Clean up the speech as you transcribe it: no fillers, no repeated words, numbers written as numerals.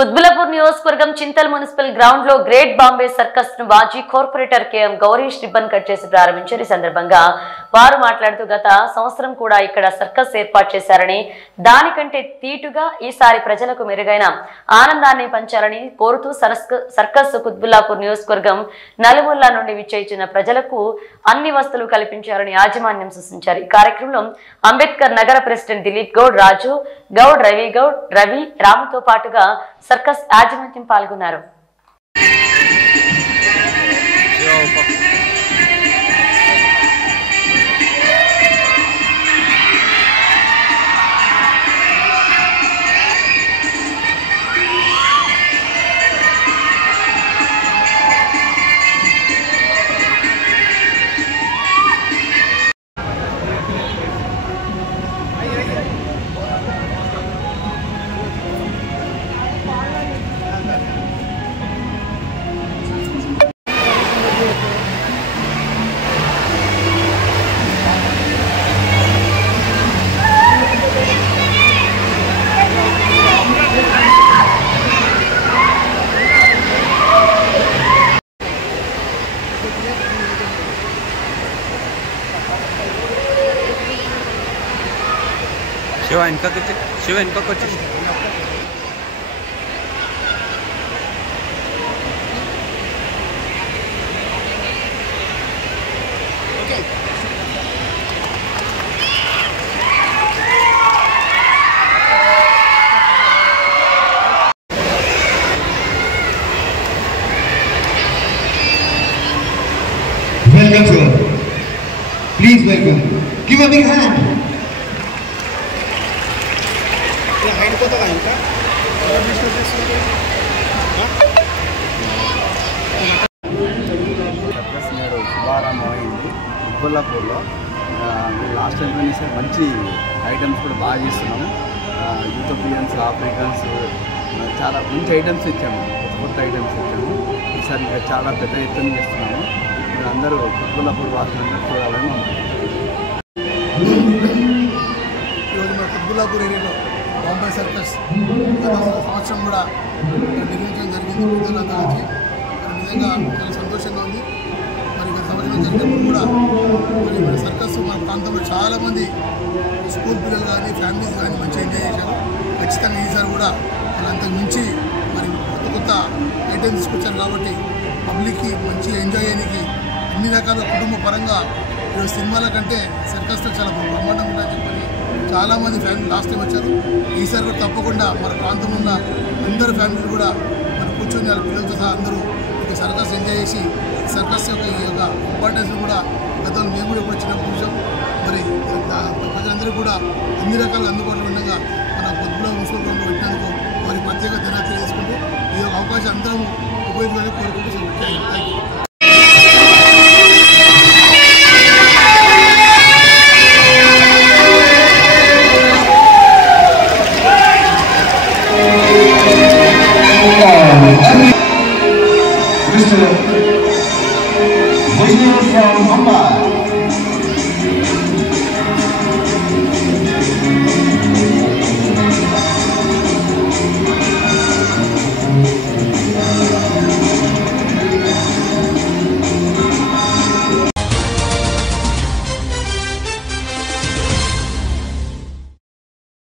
కుత్బుల్లాపూర్ నియోజకవర్గం Chintal municipal ground లో great Bombay circus ను మాజీ corporator KM Gourish ribbon cut చేసి ప్రారంభించారు. ఈ సందర్భంగా వారు మాట్లాడుతూ గత సంవత్సరం కూడా ఇక్కడ సర్కస్ ఏర్పాటు చేశారని, దానికంటే తీటుగా ఈసారి ప్రజలకు మెరుగైన ఆనందాన్ని పంచాలని కోరుతూ సర్కస్ కుత్బుల్లాపూర్ నియోజకవర్గం నలుమూల నుండి విచ్చేయించిన ప్రజలకు అన్ని వసతులు కల్పించారని యాజమాన్యం సూచించారు. ఈ కార్యక్రమంలో అంబేద్కర్ నగర ప్రెసిడెంట్ దిలీప్ గౌడ్, రాజు గౌడ్, రవి రాముతో పాటుగా సర్కస్ యాజమాన్యం పాల్గొన్నారు. शिव इनका कुछ Welcome sir. Please welcome. Give a big hand. శుభారంభమైంది కుత్బుల్లాపూర్లో. లాస్ట్ టైం కానీ సార్ మంచి ఐటమ్స్ కూడా బాగా చేస్తున్నాము. యూరోపియన్స్, ఆఫ్రికన్స్ చాలా మంచి ఐటమ్స్ ఇచ్చాము, కొత్త ఐటమ్స్ ఇచ్చాము. ఈసారి చాలా పెద్ద ఎత్తున చేస్తున్నాము. మీరు అందరూ కుత్బుల్లాపూర్ వాసులందరూ చూడాలని ఈరోజు మన కుత్బుల్లాపూర్ ఏరియాలో బాంబే సర్కస్ గత సంవత్సరం కూడా నిర్వహించడం జరిగింది. ప్రజలంతా వచ్చి నిజంగా చాలా సంతోషంగా ఉంది. మరి గత సంవత్సరం జరిగినప్పుడు కూడా మన సర్కస్ మన ప్రాంతంలో చాలామంది స్కూల్ పిల్లలు కానీ ఫ్యామిలీస్ కానీ మంచిగా ఎంజాయ్ చేశారు. ఖచ్చితంగా ఈసారి కూడా వాళ్ళంతకు మించి మరి కొత్త ఐటమ్స్ తీసుకొచ్చారు కాబట్టి పబ్లిక్కి మంచిగా ఎంజాయ్ చేయడానికి అన్ని రకాల కుటుంబ పరంగా ఈరోజు సినిమాల కంటే సర్కస్లో చాలా బ్రహ్మాండంగా ఉంటుందని చెప్పని చాలామంది ఫ్యామిలీ లాస్ట్ టైం వచ్చారు. ఈసారి కూడా తప్పకుండా మన ప్రాంతంలో ఉన్న అందరు ఫ్యామిలీలు కూడా మన కూర్చొని వాళ్ళ పిల్లలతో సహా అందరూ ఒక సర్కస్ ఎంజాయ్ చేసి సర్కస్ యొక్క ఇంపార్టెన్స్ కూడా గతంలో మేము కూడా ఎప్పుడు వచ్చినప్పుడు చూసాం. మరి ప్రజలందరూ కూడా అన్ని రకాలుగా అందుబాటులో ఉండగా మన కుత్బుల్లాపూర్ మున్సిపల్ గ్రౌండ్లో పెట్టినందుకు వారికి ప్రత్యేక ధన్యవాదాలు తెలియజేసుకుంటూ ఈ యొక్క అవకాశం అందరం ఉపయోగించాలని కోరుకుంటూ థ్యాంక్ యూ.